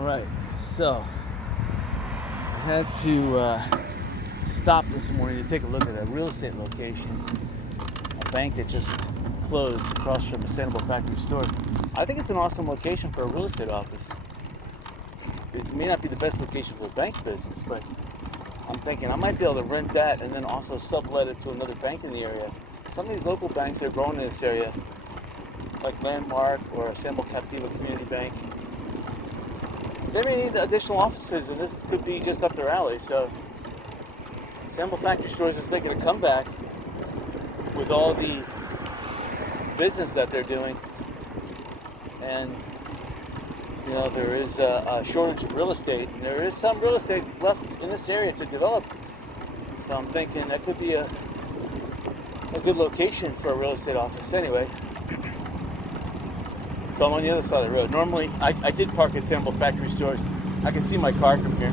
Alright, so I had to stop this morning to take a look at a real estate location, a bank that just closed across from a Sanibel factory store. I think it's an awesome location for a real estate office. It may not be the best location for the bank business, but I'm thinking I might be able to rent that and then also sublet it to another bank in the area. Some of these local banks are growing in this area, like Landmark or Sanibel Captiva Community Bank. They may need additional offices, and this could be just up their alley. So Sanibel Factory Stores is making a comeback with all the business that they're doing. And you know, there is a shortage of real estate, and there is some real estate left in this area to develop. So I'm thinking that could be a good location for a real estate office anyway. So I'm on the other side of the road. Normally, I did park at Sanibel Factory Stores. I can see my car from here.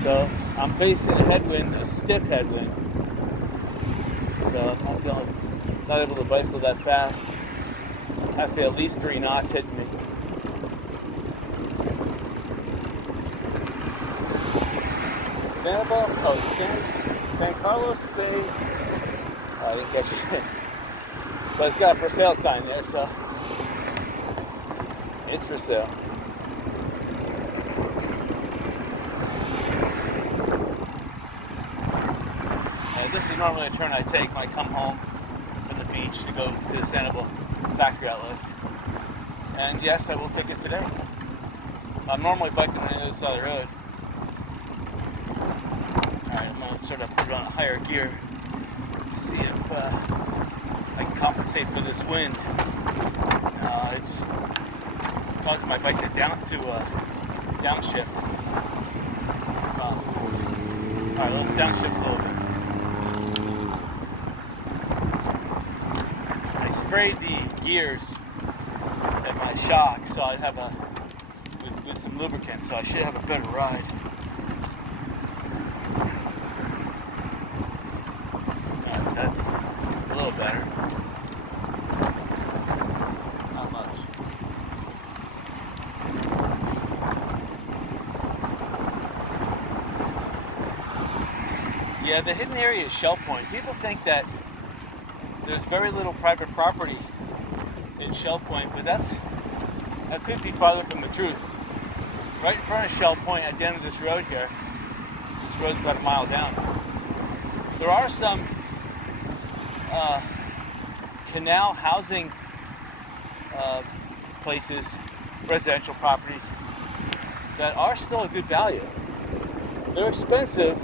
So I'm facing a headwind, a stiff headwind. So I'm not able to bicycle that fast. It has to be at least 3 knots hitting me. San Carlos Bay. I didn't catch it. But it's got a for sale sign there, so it's for sale. And this is normally a turn I take when I come home from the beach to go to the Sanibel factory outlets. And yes, I will take it today. I'm normally biking on the other side of the road. Alright, I'm going to sort of put it on a higher gear. See if I can compensate for this wind. It's causing my bike to downshift. Alright, let's downshift a little bit. I sprayed the gears and my shock, so I have with some lubricant, so I should have a better ride. That's a little better. Not much. Yeah, the hidden area is Shell Point. People think that there's very little private property in Shell Point, but that could be farther from the truth. Right in front of Shell Point, at the end of this road here, this road's about a mile down, there are some canal housing places, residential properties that are still a good value. They're expensive.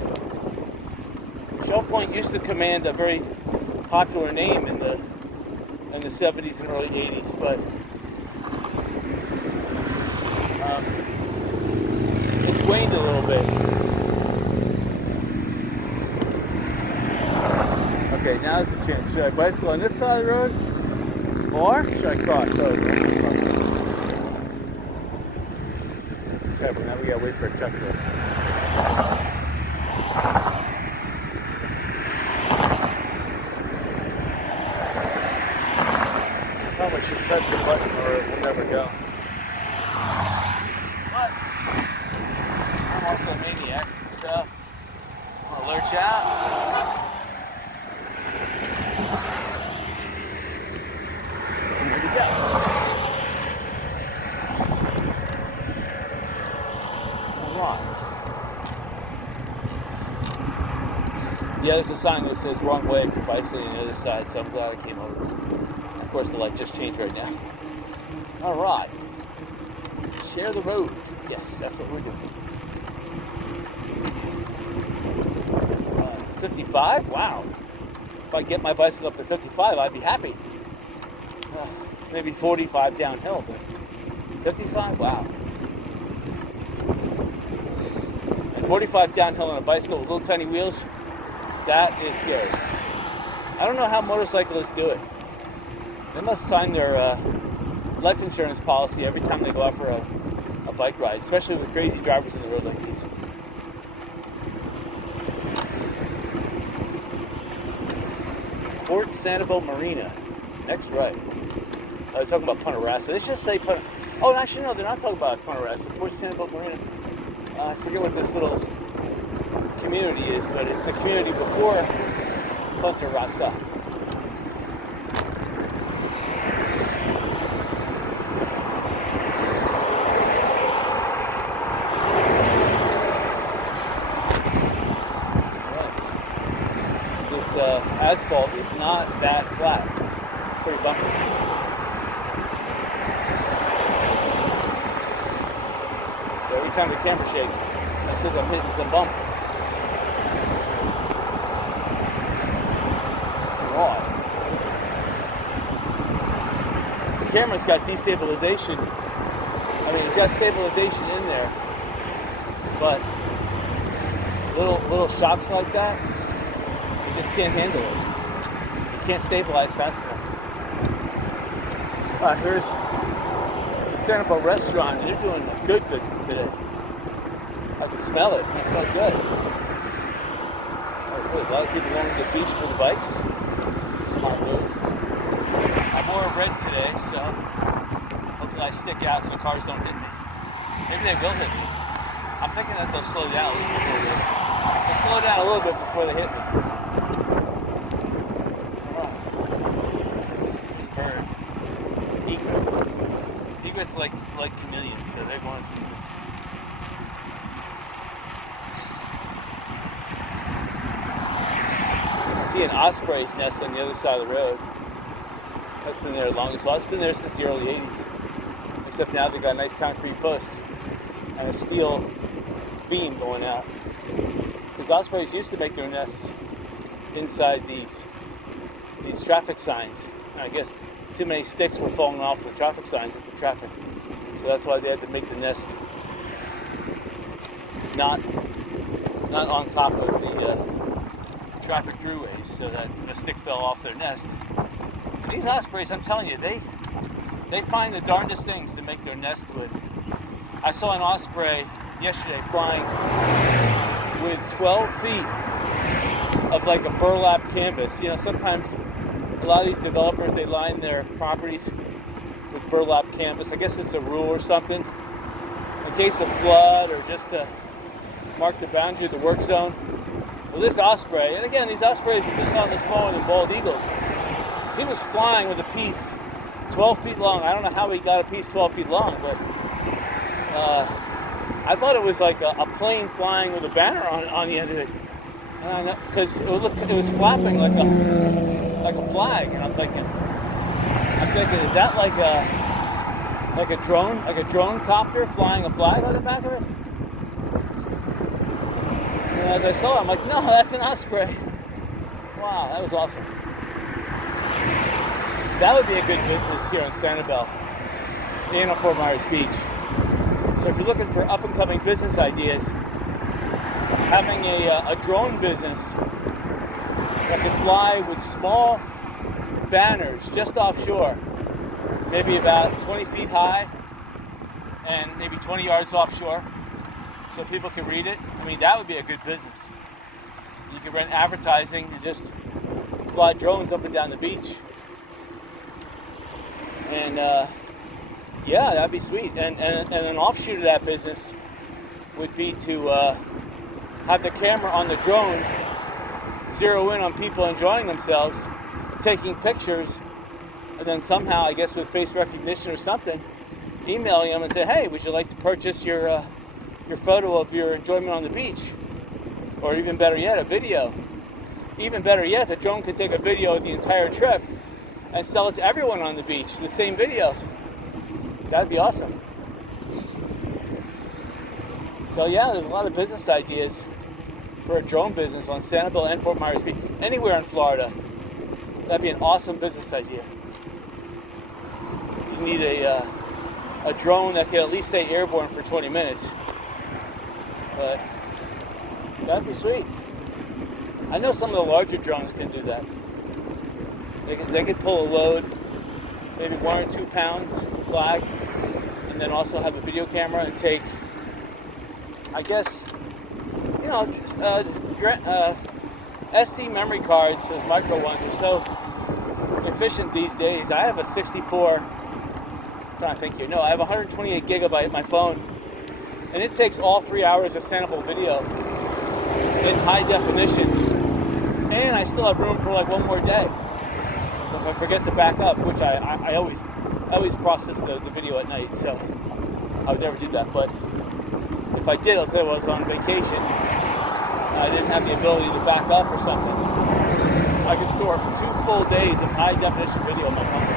Shell Point used to command a very popular name in the 70s and early 80s, but it's waned a little bit. Okay, now's the chance. Should I bicycle on this side of the road, or should I cross? Oh, I'm gonna cross. It's terrible. Now we gotta wait for a truck to. Probably should press the button, or it will never go. But I'm also a maniac, so I'm gonna lurch out. Yeah, there's a sign that says wrong way if you're bicycling on the other side, so I'm glad I came over. Of course, the light just changed right now. All right. Share the road. Yes, that's what we're doing. 55? Wow. If I get my bicycle up to 55, I'd be happy. Maybe 45 downhill, but 55? Wow. And 45 downhill on a bicycle with little tiny wheels, that is scary. I don't know how motorcyclists do it. They must sign their life insurance policy every time they go out for a bike ride, especially with crazy drivers on the road like these. Port Sanibel Marina. Next right. I was talking about Punta Rassa. They should say Punta. Oh, and actually, no, they're not talking about Punta Rassa. Port Sanibel Marina. I forget what this little community is, but it's the community before Punta Rassa. This asphalt is not that flat. It's pretty bumpy. So every time the camera shakes, that's because I'm hitting some bump. Right. The camera's got destabilization. I mean, it's got stabilization in there, but little shocks like that, you just can't handle it. You can't stabilize fast enough. Here's the Sanibel restaurant. They're doing a good business today. I can smell it. It smells good. Oh, good. A lot of people going to the beach for the bikes. Smart move. I'm more red today, so hopefully I stick out so cars don't hit me. Maybe they will hit me. I'm thinking that they'll slow down at least a little bit. They'll slow down a little bit before they hit me. It's a bird. It's egret. Egrets like chameleons, so they're going for chameleons. I see an osprey's nest on the other side of the road. That's been there the longest. Well, it's been there since the early 80s. Except now they've got a nice concrete post and a steel beam going out. Because ospreys used to make their nests inside these traffic signs. And I guess too many sticks were falling off the traffic signs at the traffic. So that's why they had to make the nest not on top of the traffic throughways, so that the stick fell off their nest. And these ospreys, I'm telling you, they find the darndest things to make their nest with. I saw an osprey yesterday flying with 12 feet of like a burlap canvas. You know, sometimes a lot of these developers, they line their properties with burlap canvas. I guess it's a rule or something. In case of flood or just to mark the boundary of the work zone. Well, this osprey, and again, these ospreys are just on the smaller than bald eagles. He was flying with a piece 12 feet long. I don't know how he got a piece 12 feet long, but I thought it was like a plane flying with a banner on the end of it. Because it was flapping like a flag, and I'm thinking, is that like a drone copter flying a flag on the back of it? And as I saw it, I'm like, no, that's an osprey. Wow, that was awesome. That would be a good business here in Sanibel and on Fort Myers Beach. So if you're looking for up-and-coming business ideas, having a drone business that can fly with small banners just offshore, maybe about 20 feet high and maybe 20 yards offshore, so people can read it. I mean, that would be a good business. You could rent advertising and just fly drones up and down the beach. And yeah, that'd be sweet. And an offshoot of that business would be to have the camera on the drone zero in on people enjoying themselves, taking pictures, and then somehow, I guess with face recognition or something, emailing them and say, hey, would you like to purchase your photo of your enjoyment on the beach? Or even better yet, a video. Even better yet, the drone could take a video of the entire trip and sell it to everyone on the beach, the same video. That'd be awesome. So yeah, there's a lot of business ideas for a drone business on Sanibel and Fort Myers Beach. Anywhere in Florida, that'd be an awesome business idea. You need a drone that can at least stay airborne for 20 minutes. But that'd be sweet. I know some of the larger drones can do that. They could pull a load, maybe 1 or 2 pounds flag, and then also have a video camera and take, I guess, you know, just SD memory cards. Those micro ones are so efficient these days. I have a 64 I'm trying to think here. No, I have 128 gigabyte my phone, and it takes all 3 hours of Sanibel video in high definition, and I still have room for like one more day. So if I forget to back up, which I always process the video at night, so I would never do that. But if I did, let's say I was on vacation, I didn't have the ability to back up or something, I could store 2 full days of high definition video on my phone.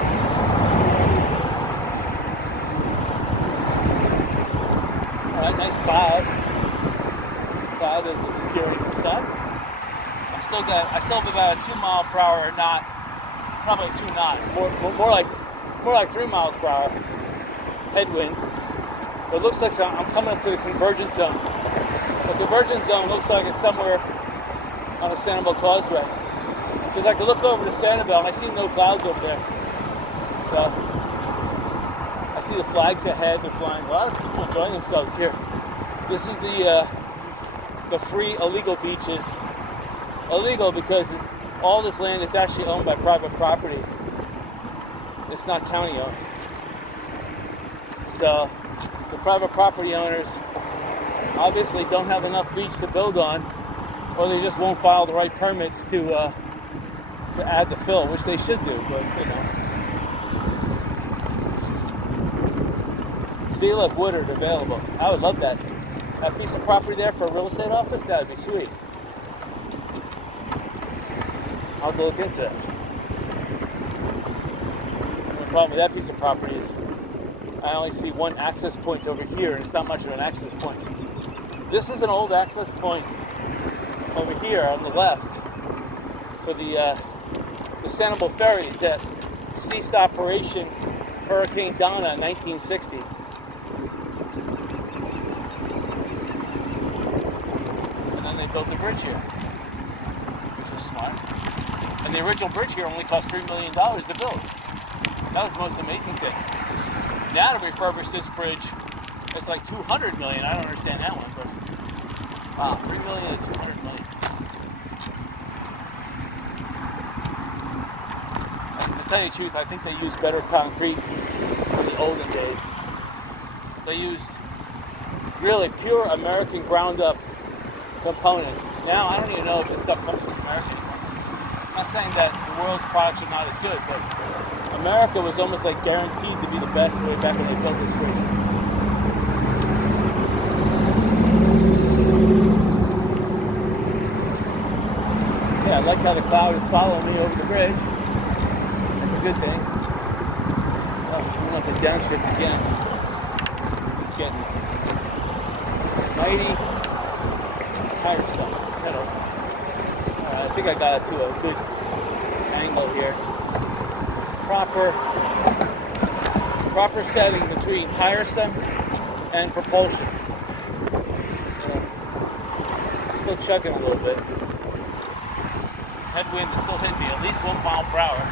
Alright, nice cloud. Cloud is obscuring the sun. I still have about a 2 mile per hour knot, probably 2 knot, more like 3 miles per hour headwind. But it looks like I'm coming up to the convergence zone. The convergence zone looks like it's somewhere on the Sanibel Causeway. Because I can look over to Sanibel and I see no clouds over there. So I see the flags ahead. They're flying. A lot of people enjoying themselves here. This is the free illegal beaches. Illegal because all this land is actually owned by private property. It's not county owned. So the private property owners obviously don't have enough beach to build on, or they just won't file the right permits to add the fill, which they should do, but you know. See, look, Woodard available. I would love that. That piece of property there for a real estate office, that would be sweet. I'll have to look into it. The problem with that piece of property is I only see one access point over here, and it's not much of an access point. This is an old access point over here on the left for the Sanibel ferries that ceased operation Hurricane Donna in 1960. And then they built the bridge here, which was smart. And the original bridge here only cost $3 million to build. That was the most amazing thing. Now to refurbish this bridge, it's like $200 million. I don't understand that one, but wow, $3 million to $200 million. To tell you the truth, I think they used better concrete in the olden days. They used really pure American ground up components. Now I don't even know if this stuff comes from America anymore. I'm not saying that the world's products are not as good, but America was almost like guaranteed to be the best way back when they built this bridge. Yeah, I like how the cloud is following me over the bridge. That's a good thing. Oh, I'm going to have to downshift again. It's getting mighty tiresome. I think I got it to a good angle here. Proper setting between tiresome and propulsion. So I'm still chugging a little bit. Headwind is still hitting me at least 1 mile per hour.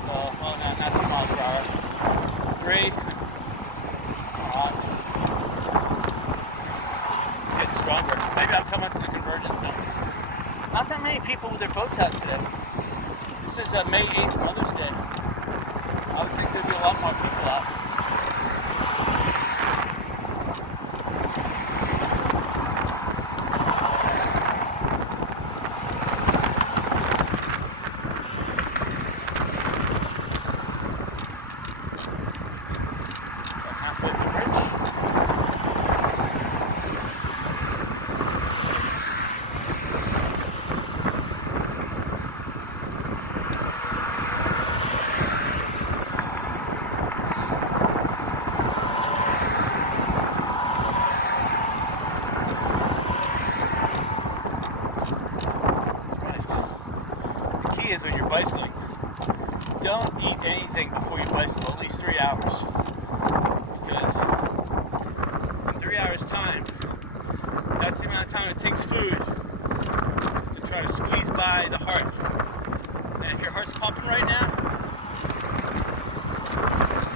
So, well, not 2 miles per hour. 3. It's getting stronger. Maybe I'm coming to the convergence zone. Not that many people with their boats out today. This is May 8th, Mother's Day. I would think there'd be a lot more people out. Halfway up the bridge. Is when you're bicycling, don't eat anything before you bicycle at least 3 hours, because in 3 hours time, that's the amount of time it takes food to try to squeeze by the heart. And if your heart's pumping right now,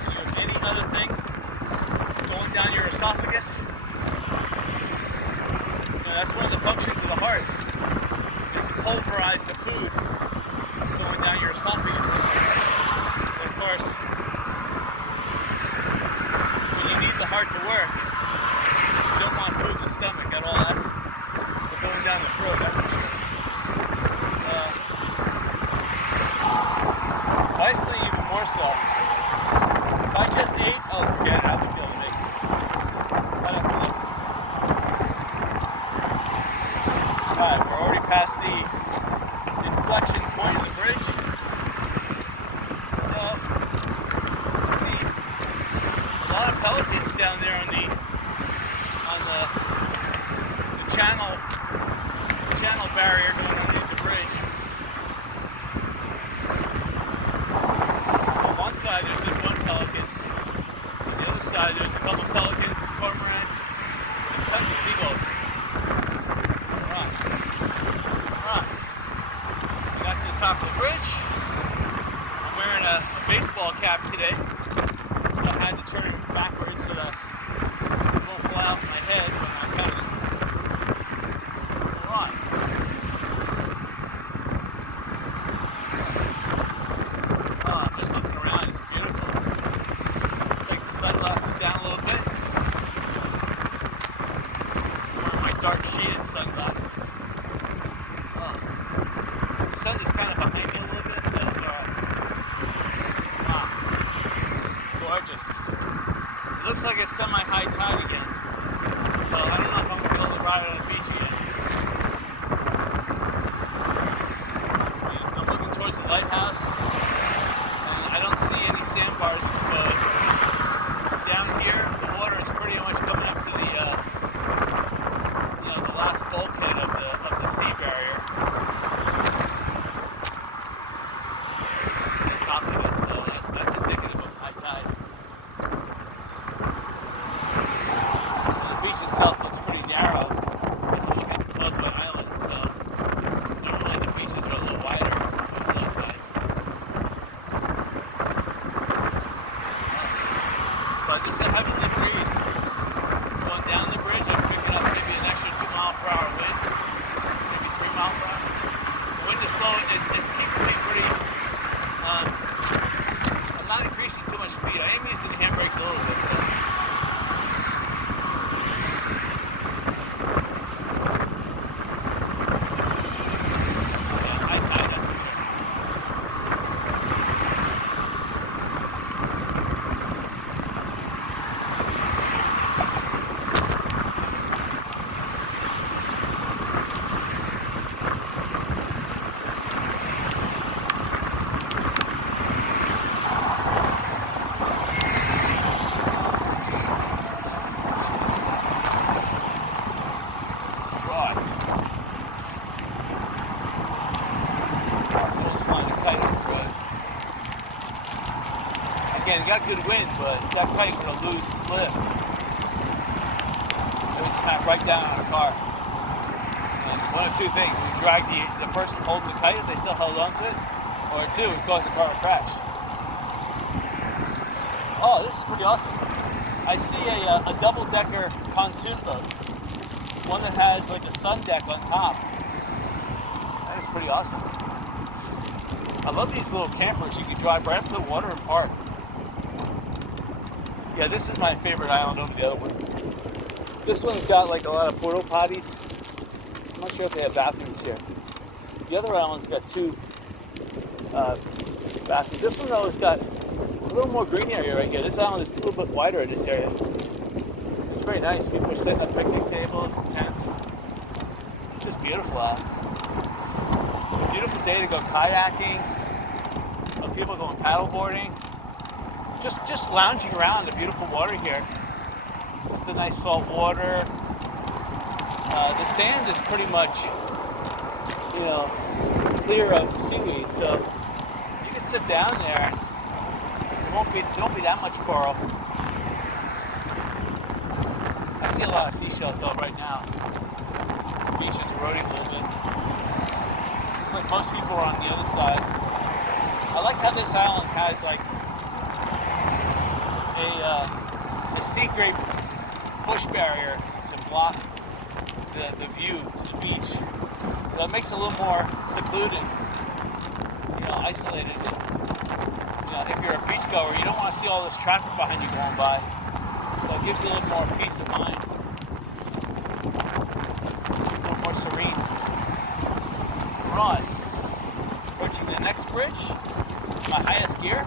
and you have any other thing going down your esophagus, that's one of the functions of the heart, is to pulverize the food going down your esophagus. And of course, slow. If I just ate, oh, forget it, I wouldn't be able to make it. I'd have to look. Alright, we're already past the inflection point of the bridge. So, I see a lot of pelicans down there on the channel barrier going underneath the bridge. On one side there's just one pelican. On the other side there's a couple pelicans, cormorants, and tons of seagulls. Alright. I got to the top of the bridge. I'm wearing a baseball cap today, so I had to turn backwards so that it won't fly off my head when I'm coming. Dark shaded sunglasses. Oh. The sun is kind of behind me a little bit, so it's alright. Wow. Gorgeous. It looks like it's semi-high tide again. So I don't know if I'm going to be able to ride on the beach again. I'm looking towards the lighthouse, and I don't see any sandbars exposed. Down here, the water is pretty much coming up to the last bulkhead of the sea barrier. It's the top of it, so that's indicative of high tide. And the beach itself looks pretty narrow as I'm looking at the Causeway Islands, so normally the beaches are a little wider when it's low tide. But this is a heavenly breeze. Going down the bridge, I'm picking up maybe an extra 2-mile-per-hour wind, maybe 3 miles per hour. The wind is slow, it's keeping me pretty, I'm not increasing too much speed. I am using the handbrakes a little bit, but yeah, I find that's for sure. Someone's flying a kite over the roads. Again, got good wind, but that kite with a loose lift, it would smack right down on our car. And one of two things: we drag the person holding the kite if they still held onto it, or two, it caused the car to crash. Oh, this is pretty awesome. I see a double-decker pontoon boat, one that has like a sun deck on top. That is pretty awesome. I love these little campers. You can drive right up to the water and park. Yeah, this is my favorite island over the other one. This one's got like a lot of porta potties. I'm not sure if they have bathrooms here. The other island's got 2 bathrooms. This one though has got a little more green area right here. This island is a little bit wider in this area. It's very nice. People are setting up picnic tables and tents. It's just beautiful out. It's a beautiful day to go kayaking. People going paddleboarding. Just lounging around the beautiful water here. Just the nice salt water. The sand is pretty much, clear of seaweed, so you can sit down there. There won't be that much coral. I see a lot of seashells though right now. This beach is eroding a little bit. Looks like most people are on the other side. I like how this island has like a sea grape bush barrier to block the view to the beach. So it makes it a little more secluded, isolated. If you're a beachgoer, you don't want to see all this traffic behind you going by. So it gives you a little more peace of mind, a little more serene. Right, approaching the next bridge, my highest gear.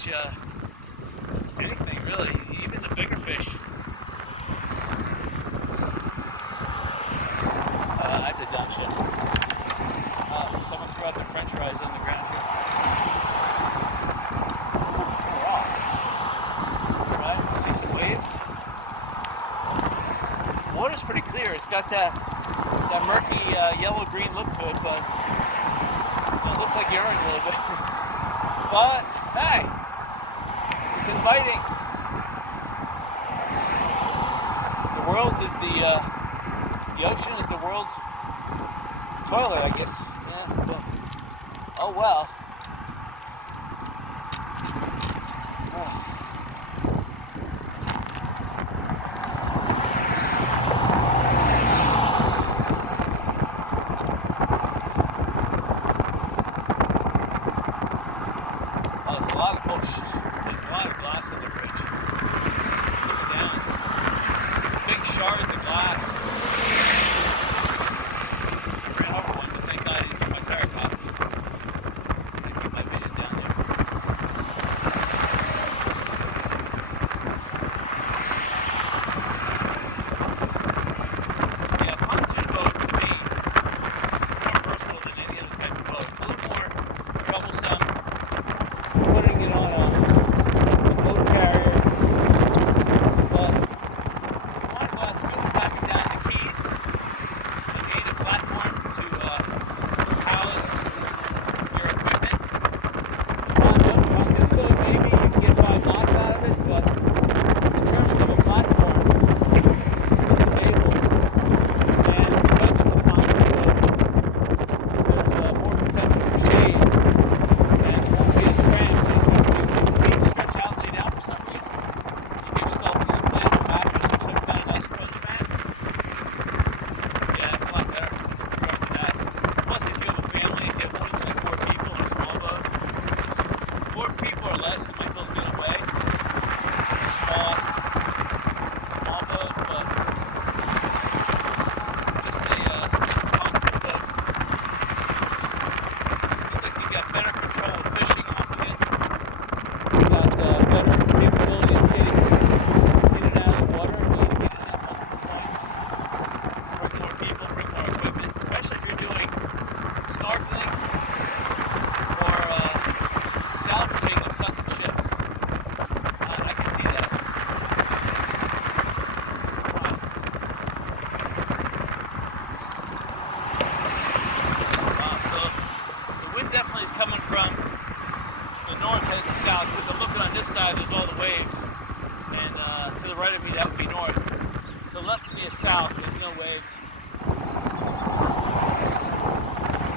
catch anything really, even the bigger fish. I have to downshift. Someone threw out their french fries on the ground here. Wow. Alright, see some waves. The water's pretty clear. It's got that murky yellow-green look to it, but it looks like urine a little bit. But, hey, it's inviting. The world is the ocean is the world's toilet, I guess. Yeah, but, oh well. There's a lot of glass on the bridge. Looking down. Big shards of glass. I ran over one, but thank God I didn't get my tire caught. So I keep my vision down there. Yeah, pontoon boat to me is more versatile than any other type of boat. It's a little more troublesome putting it on a boat carrier, but if you want to go out scuba diving down the Keys, you need a platform to house your equipment. Pontoon boat, maybe you can get 5 knots out of it, but in terms of a platform, it's stable, and because it's a pontoon boat, there's more potential for shade, and it won't be as cramped. If you need to stretch out, lay down for some reason, you get yourself an inflatable mattress or some kind of nice sponge mat. Yeah, it's a lot better in regards to that. Plus, if you have a family, if you have only like 4 people in a small boat, 4 people or less, you might be able to get away. Small boat, but just a pontoon boat. Seems like you got better control of fishing off of it. You got better capability of getting in and out of the water if you need to get in and out multiple points. Bring more people, bring more equipment, especially if you're doing snorkeling or salvaging of sunken ships. I can see that. Wow. So the wind definitely is coming from the north heading to south, because I'm looking on this side, there's all the waves, and to the right of me that would be north. To the left of me is south, there's no waves.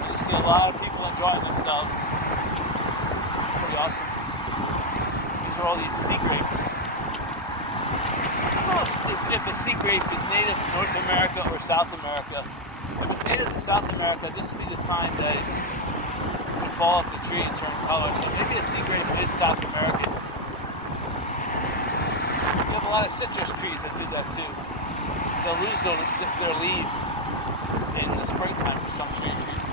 You see a lot of people enjoying themselves. It's pretty awesome. These are all these sea grapes. I don't know if a sea grape is native to North America or South America. If it's native to South America, this would be the time that it would fall off the tree and turn color. So maybe a sea grape is South American. We have a lot of citrus trees that do that too. They'll lose their leaves in the springtime for some strange reason.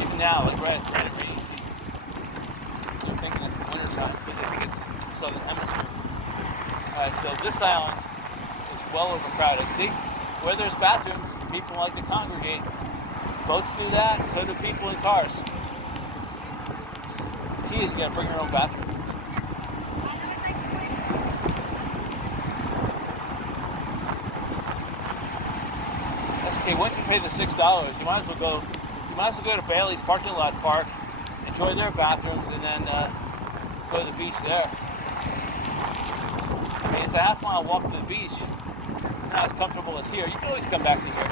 Even now, like right, it's kind of rainy season. They're thinking it's the winter time, but they think it's the southern hemisphere. Alright, so this island is well overcrowded. See, where there's bathrooms, people like to congregate. Boats do that, so do people in cars. The key is you gotta bring your own bathroom. That's okay. Once you pay the $6, you might as well go. You might as well go to Bailey's parking lot park, enjoy their bathrooms, and then go to the beach there. I mean, it's a half-mile walk to the beach. Not as comfortable as here. You can always come back to here.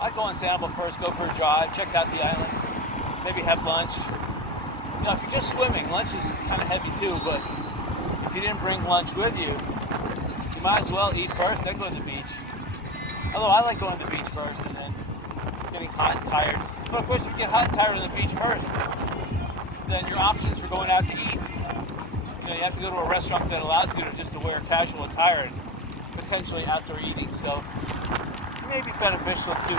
I'd go on Sanibel first, go for a drive, check out the island, maybe have lunch. You know, if you're just swimming, lunch is kind of heavy too, but if you didn't bring lunch with you, you might as well eat first, then go to the beach. Although I like going to the beach first and then getting hot and tired. But of course, if you get hot and tired on the beach first, then your options for going out to eat, you know, you have to go to a restaurant that allows you to wear casual attire and potentially outdoor eating. So it may be beneficial to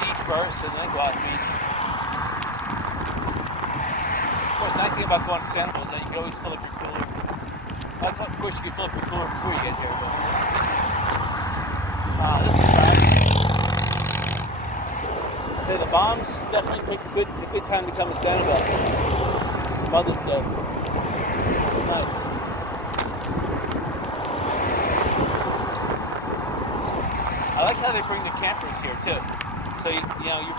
eat first and then go out to the beach. course, the nice thing about going to Sanibel is that you can always fill up your cooler. Of course, you can fill up your cooler before you get here, but this is bad. So the bombs definitely picked a good time to come to Sanibel. Mother's Day. It's nice. I like how they bring the campers here too. So you're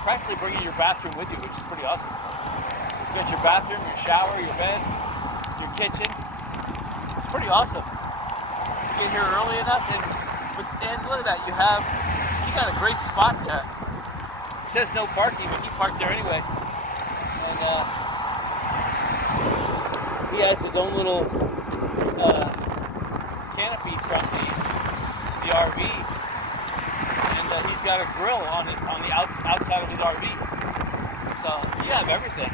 practically bringing your bathroom with you, which is pretty awesome. You got your bathroom, your shower, your bed, your kitchen. It's pretty awesome. You get here early enough, and look at that, you got a great spot there. It says no parking, but he parked there anyway. And he has his own little canopy from the RV, and he's got a grill on the outside of his RV. So you have everything.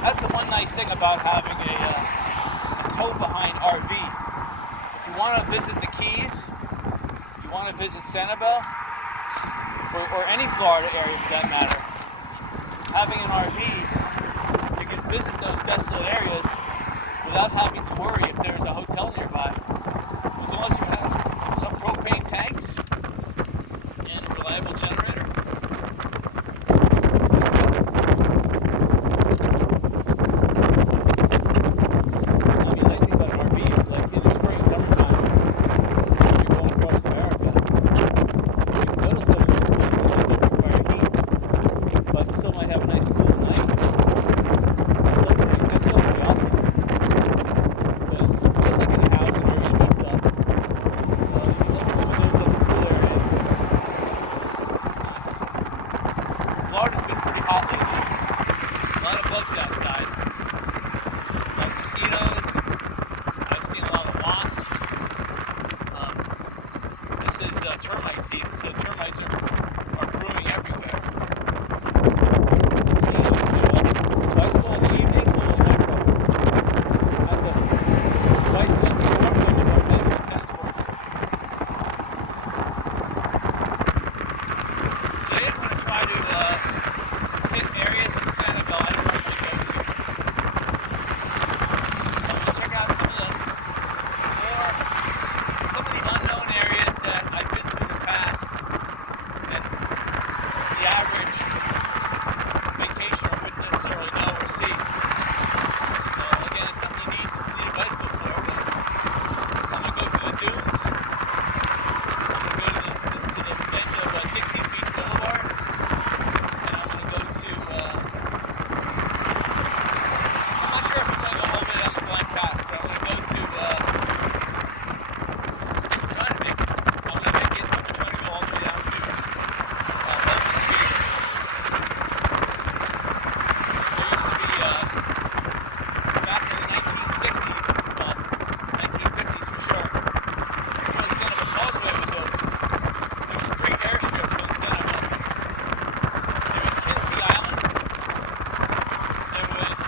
That's the one nice thing about having a tow behind RV. If you want to visit the Keys, you want to visit Sanibel, or any Florida area for that matter, having an RV, you can visit those desolate areas without having to worry if there's a hotel nearby. As long as you have some propane tanks and a reliable generator. The nice thing about an RV is, like, in the spring and summertime, when you're going across America, you can go to some of those places that don't require heat, but you still might have a nice cool night. That's still pretty awesome. Because just like in a house, it really heats up. So everyone goes like the cool area. It's nice. Florida's been pretty hot lately. A lot of bugs outside. Like mosquitoes. I've seen a lot of wasps. This is termite season, so termites are brewing everywhere. Mosquitoes too. Bicycle in the evening, holy mackerel. I had to bicycle into storm zone before playing the tennis courts. Today I'm going to try to hit areas of Sanibel I don't normally go to. So I'm going to check out some of the unknown areas that I've been to in the past that the average vacationer wouldn't necessarily know or see. So again, it's something you need a bicycle for, but I'm going to go through the dunes. I'm going to go to the end of Dixie Beach Boulevard, and I'm going to go to, I'm not sure if I'm going to go all the way down the Blind Pass, but I'm going to go to, I'm trying to make it. I'm going to try to go all the way down to Logan's Beach. There used to be, back in the 1960s, well, 1950s for sure, before the Sanibel Causeway was open, there was 3 airstrips on Sanibel. There was Kinsey Island, there was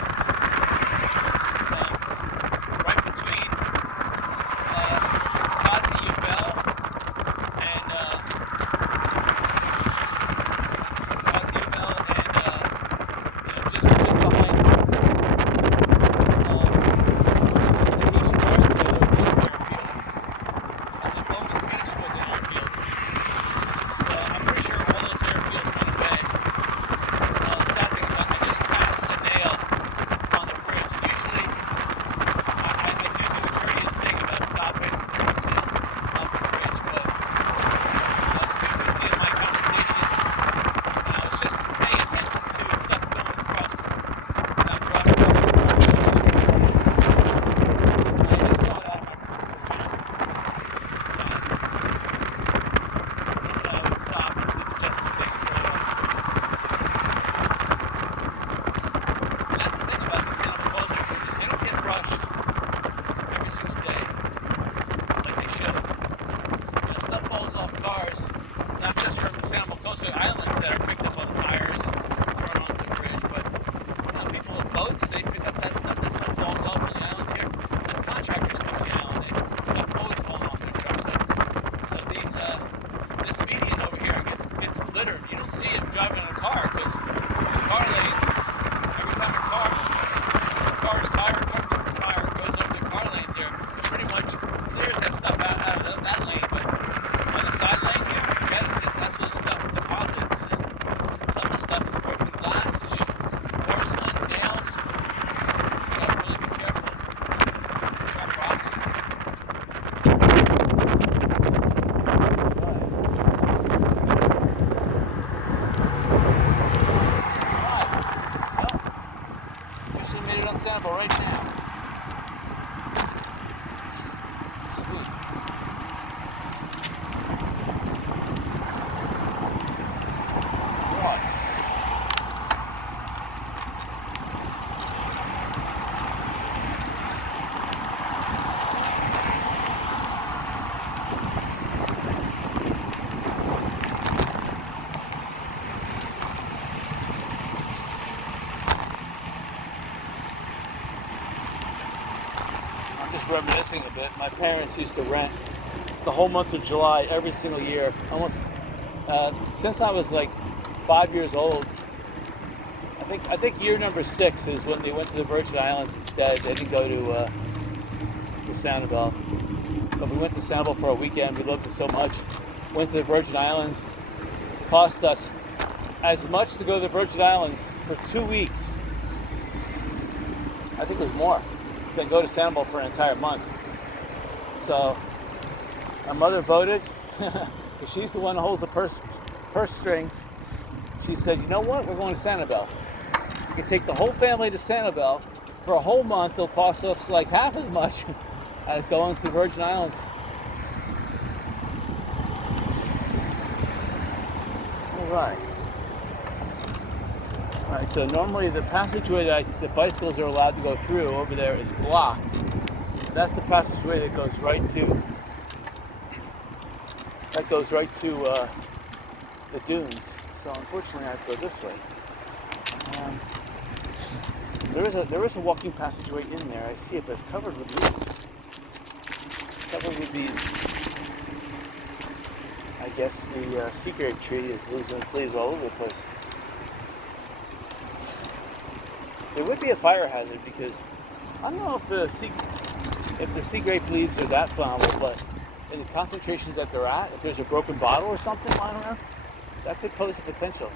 right between Casio Bell and just behind Tahitian Islands, there was the airfield, and then Logan's Beach was an airfield. So I'm pretty sure all those airfields went away. The sad thing is I just passed a nail on the bridge, and usually I do the courteous thing about stopping off the bridge, but I was too busy in my conversation, and I was just paying attention to stuff going across. And I'm driving across the front village, and I just saw it out of my peripheral vision. So I would stop and do the gentle thing for a moment. And that's the thing about the Sanibel Causeway bridges. They don't get brushed every single day like they should. Stuff falls off cars, not just from the Sanibel Causeway Islands that are picked up on tires and thrown onto the bridge, but people with boats, they pick up that stuff. That stuff falls off on the islands here. And the contractors coming out, and stuff always falling off their trucks. So this median over here gets littered. You don't see it driving in a car because the car lanes, every time a car clears that stuff out of that lane, but on the side lane here, forget it, because that's where the stuff deposits. And some of the stuff is broken glass, porcelain, nails. You gotta really be careful. Sharp rocks. Alright. Well, officially made it on Sanibel right now. Sweet. What? I'm just reminiscing a bit. My parents used to rent the whole month of July every single year, almost since I was like 5 years old. I think year number 6 is when they went to the Virgin Islands instead. They didn't go to Sanibel, but we went to Sanibel for a weekend. We loved it so much. Went to the Virgin Islands. It cost us as much to go to the Virgin Islands for 2 weeks. I think it was more than go to Sanibel for an entire month. So our mother voted, because she's the one who holds the purse strings. She said, you know what, we're going to Sanibel. We can take the whole family to Sanibel for a whole month. It'll cost us like half as much as going to Virgin Islands. All right, so normally the passageway that bicycles are allowed to go through over there is blocked. That's the passageway that goes right to the dunes. So unfortunately, I have to go this way. There is a walking passageway in there. I see it, but it's covered with leaves. It's covered with these. I guess the sea grape tree is losing its leaves all over the place. There would be a fire hazard because I don't know if the sea grape leaves are that flammable, but in the concentrations that they're at, if there's a broken bottle or something lying around, that could pose a potential.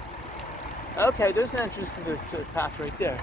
Okay, there's an entrance to the path right there.